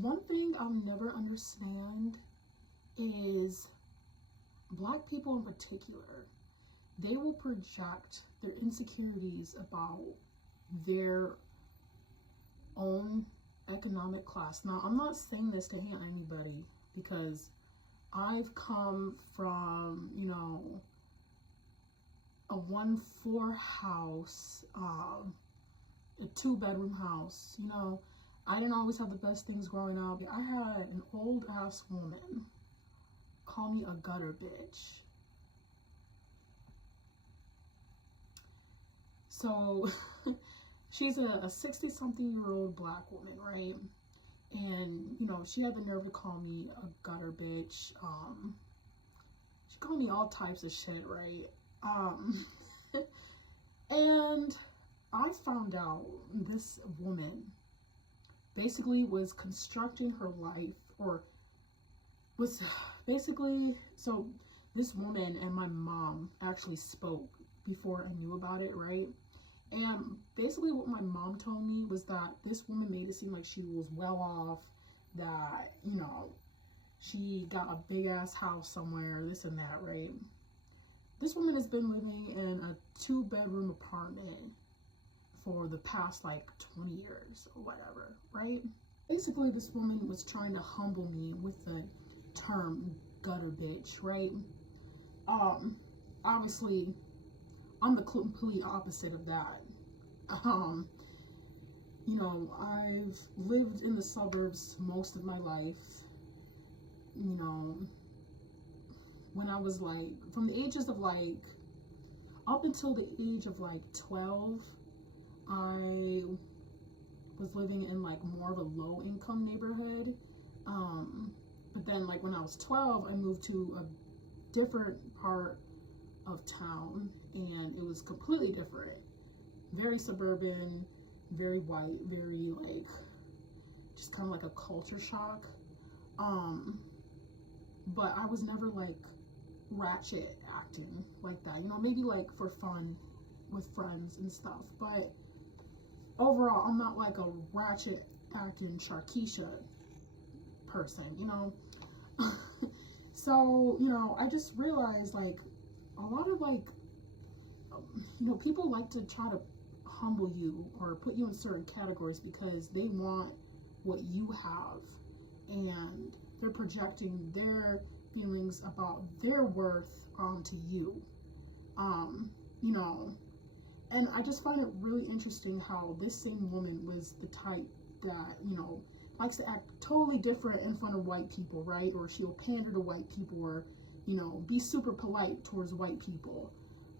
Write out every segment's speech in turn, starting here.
One thing I'll never understand is Black people in particular. They will project their insecurities about their own economic class. Now, I'm not saying this to hate anybody because I've come from, a 1-floor house, a 2-bedroom house. I didn't always have the best things growing up. I had an old ass woman call me a gutter bitch. So she's a 60-something-year-old Black woman, right? And, she had the nerve to call me a gutter bitch. She called me all types of shit, right? And I found out this woman basically was constructing her life, or was basically, so this woman and my mom actually spoke before I knew about it, right? And basically what my mom told me was that this woman made it seem like she was well off, that, she got a big ass house somewhere, this and that, right? This woman has been living in a 2-bedroom apartment for the past 20 years or whatever, right? Basically, this woman was trying to humble me with the term gutter bitch, right? Obviously, I'm the complete opposite of that. I've lived in the suburbs most of my life. When I was from the ages of up until the age of 12, I was living in more of a low income neighborhood. But then when I was 12, I moved to a different part of town, and it was completely different. Very suburban, very white, very just kind of like a culture shock. But I was never ratchet acting like that, maybe for fun with friends and stuff, but overall I'm not a ratchet acting Sharkeisha person, So I just realized a lot of people like to try to humble you or put you in certain categories because they want what you have, and they're projecting their feelings about their worth onto you. And I just find it really interesting how this same woman was the type that, likes to act totally different in front of white people, right? Or she'll pander to white people, or, be super polite towards white people.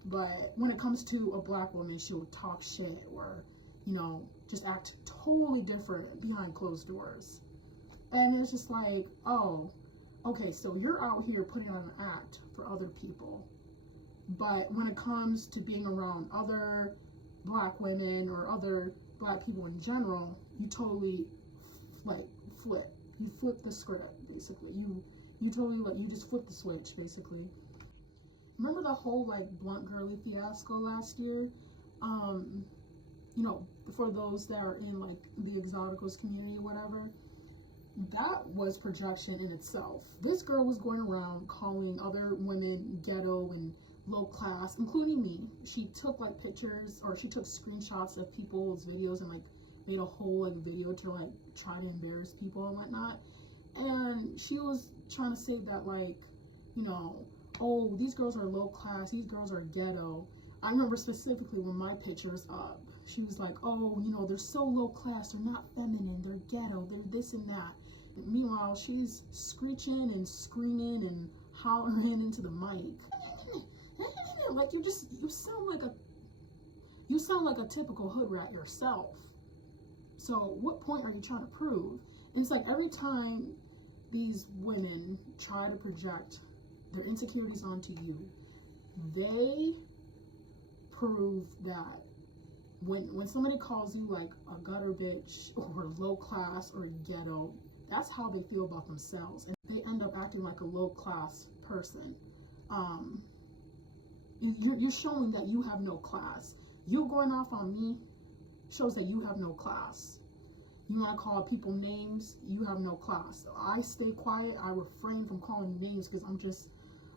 But when it comes to a Black woman, she'll talk shit or, just act totally different behind closed doors. And it's just oh, okay, so you're out here putting on an act for other people. But when it comes to being around other Black women or other Black people in general, you totally flip. You flip the script, basically. You totally you just flip the switch, basically. Remember the whole Blunt Girly fiasco last year? For those that are in the Exoticals community or whatever, that was projection in itself. This girl was going around calling other women ghetto and low class, including me. She took pictures, or she took screenshots of people's videos and made a whole video to try to embarrass people and whatnot. And she was trying to say that oh, these girls are low class, these girls are ghetto. I remember specifically when my picture was up, she was oh, they're so low class, they're not feminine, they're ghetto, they're this and that. Meanwhile, she's screeching and screaming and hollering into the mic. You sound like a typical hood rat yourself. So what point are you trying to prove? And it's every time these women try to project their insecurities onto you, they prove that when somebody calls you a gutter bitch or low class or ghetto, that's how they feel about themselves, and they end up acting like a low class person. You're showing that you have no class. You going off on me shows that you have no class. You want to call people names, you have no class. I stay quiet. I refrain from calling names because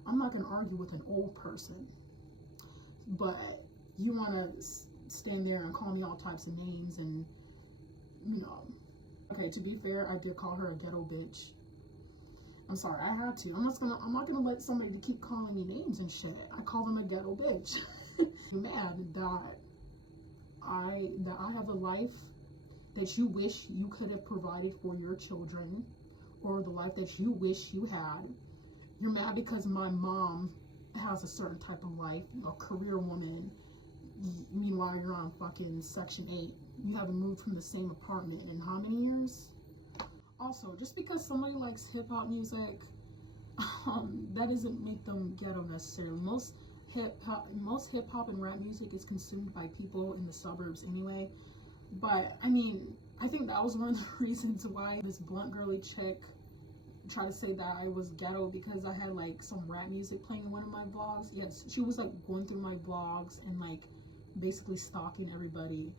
I'm not going to argue with an old person. But you want to stand there and call me all types of names and, you know. Okay, to be fair, I did call her a ghetto bitch. I'm sorry, I had to. I'm not gonna let somebody keep calling me names and shit. I call them a ghetto bitch. I'm mad that I have a life that you wish you could have provided for your children, or the life that you wish you had. You're mad because my mom has a certain type of life, a career woman. Meanwhile, you're on fucking Section 8. You haven't moved from the same apartment in how many years? Also, just because somebody likes hip-hop music, that doesn't make them ghetto necessarily. Most hip-hop and rap music is consumed by people in the suburbs anyway. But, I mean, I think that was one of the reasons why this blunt girly chick tried to say that I was ghetto, because I had, like, some rap music playing in one of my vlogs. Yes, she was, like, going through my vlogs and, like, basically stalking everybody.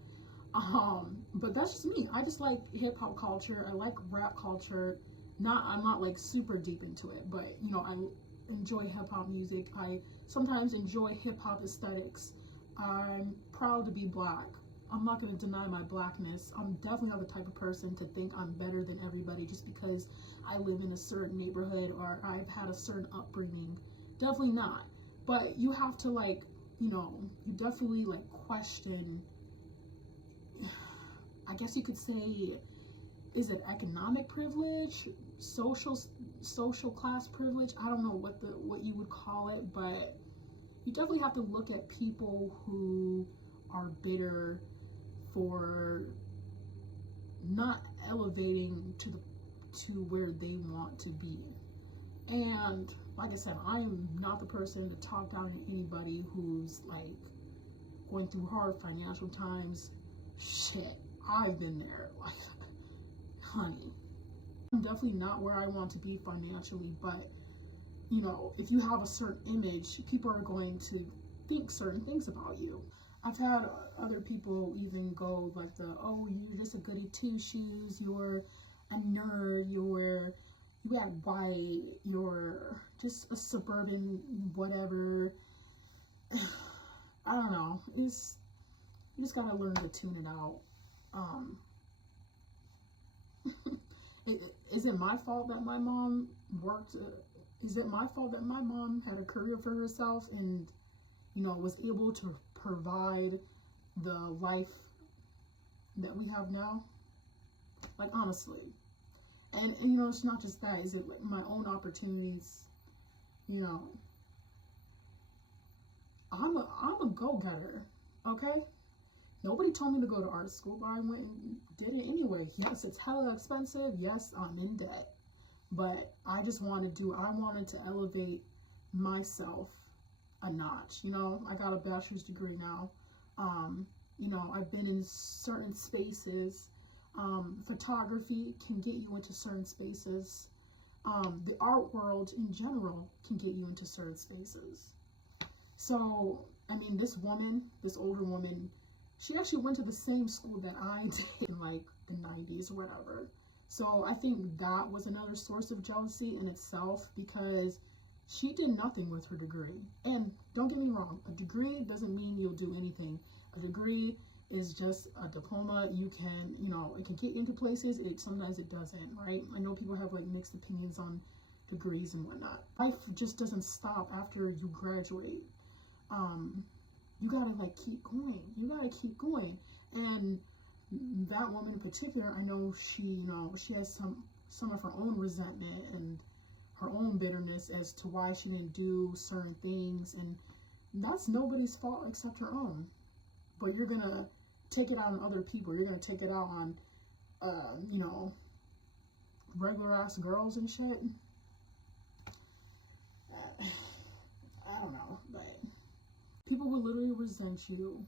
But that's just me. I just like hip-hop culture. I like rap culture. I'm not like super deep into it, but you know, I enjoy hip-hop music. I sometimes enjoy hip-hop aesthetics. I'm proud to be black. I'm not going to deny my blackness. I'm definitely not the type of person to think I'm better than everybody just because I live in a certain neighborhood or I've had a certain upbringing. Definitely not. But you have to, like, you know, you definitely like question, I guess you could say, is it economic privilege, social class privilege? I don't know what you would call it, but you definitely have to look at people who are bitter for not elevating to where they want to be. And like I said, I'm not the person to talk down to anybody who's like going through hard financial times. Shit, I've been there. Like, honey, I'm definitely not where I want to be financially, but you know, if you have a certain image, people are going to think certain things about you. I've had other people even go like oh, you're just a goody two shoes, you're a nerd, you got white, you're just a suburban whatever. I don't know. You just gotta learn to tune it out. Is it my fault that my mom worked? Is it my fault that my mom had a career for herself and, you know, was able to provide the life that we have now? Like, honestly. And you know, it's not just that. Is it like my own opportunities? You know, I'm a go-getter, okay? Nobody told me to go to art school, but I went and did it anyway. Yes, it's hella expensive. Yes, I'm in debt. But I wanted to elevate myself a notch. You know, I got a bachelor's degree now. You know, I've been in certain spaces. Photography can get you into certain spaces. The art world in general can get you into certain spaces. So, I mean, this older woman, she actually went to the same school that I did in like the 90s or whatever. So I think that was another source of jealousy in itself, because she did nothing with her degree. And don't get me wrong, a degree doesn't mean you'll do anything. A degree is just a diploma. You can, you know, it can get into places, sometimes it doesn't, right? I know people have like mixed opinions on degrees and whatnot. Life just doesn't stop after you graduate. You gotta like keep going. You gotta keep going. And that woman in particular, I know she has some of her own resentment and her own bitterness as to why she didn't do certain things, and that's nobody's fault except her own. But you're gonna take it out on other people. You're gonna take it out on you know, regular ass girls and shit. I don't know, but people will literally resent you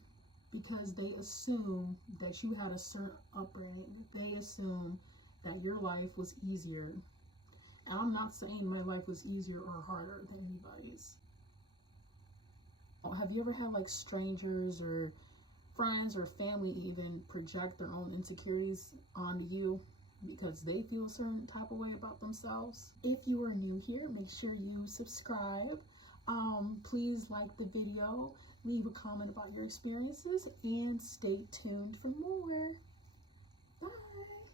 because they assume that you had a certain upbringing. They assume that your life was easier. And I'm not saying my life was easier or harder than anybody's. Have you ever had like strangers or friends or family even project their own insecurities onto you because they feel a certain type of way about themselves. If you are new here, make sure you subscribe. Please like the video, leave a comment about your experiences, and stay tuned for more. Bye.